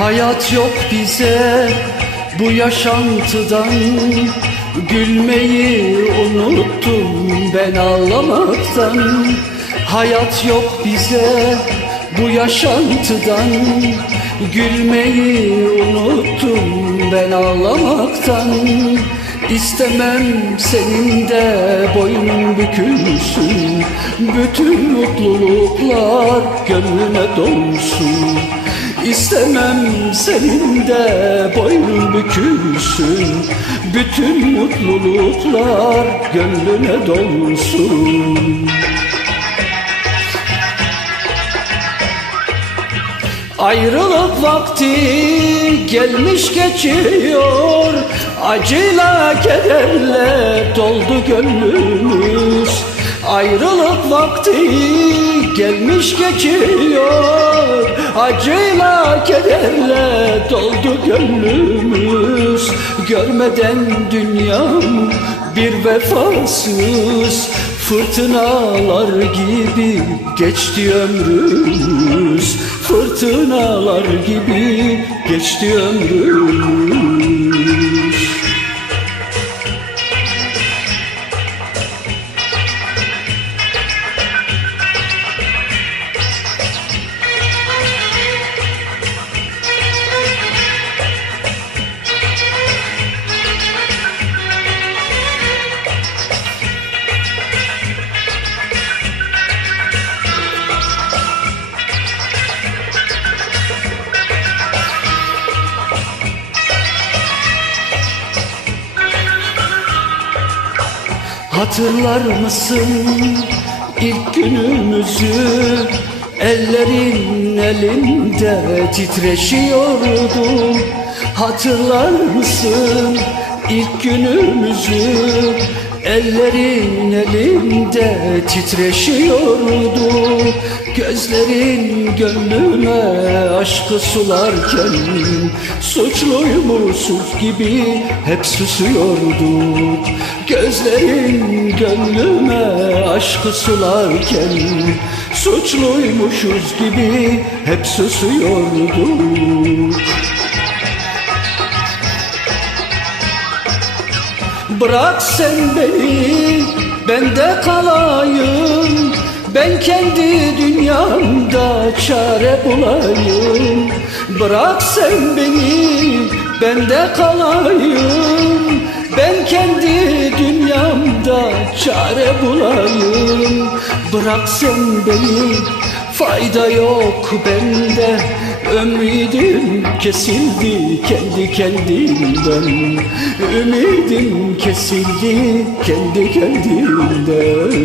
Hayat yok bize bu yaşantıdan. Gülmeyi unuttum ben ağlamaktan. Hayat yok bize bu yaşantıdan. Gülmeyi unuttum ben ağlamaktan. İstemem senin de boynun bükülsün. Bütün mutluluklar gönlüne dolsun İstemem senin de boynun bükülsün. Bütün mutluluklar gönlüne dolsun. Ayrılık vakti gelmiş geçiyor. Acıyla kederle doldu gönlümüz. Ayrılık vakti gelmiş geçiyor Acıyla kederle doldu gönlümüz. Görmeden dünyam bir vefasız. Fırtınalar gibi geçti ömrümüz. Fırtınalar gibi geçti ömrümüz Hatırlar mısın ilk günümüzü? Ellerin elinde titreşiyordu. Hatırlar mısın ilk günümüzü Ellerin elinde titreşiyordu. Gözlerin gönlüme aşkı sularken Suçluymuşuz gibi hep susuyorduk. Gözlerin gönlüme aşkı sularken Suçluymuşuz gibi hep susuyorduk Bırak sen beni, ben de kalayım. Ben kendi dünyamda çare bulayım. Bırak sen beni, ben de kalayım. Ben kendi dünyamda çare bulayım. Bırak sen beni, fayda yok bende Ümidim kesildi kendi kendimden. Ümidim kesildi kendi kendimden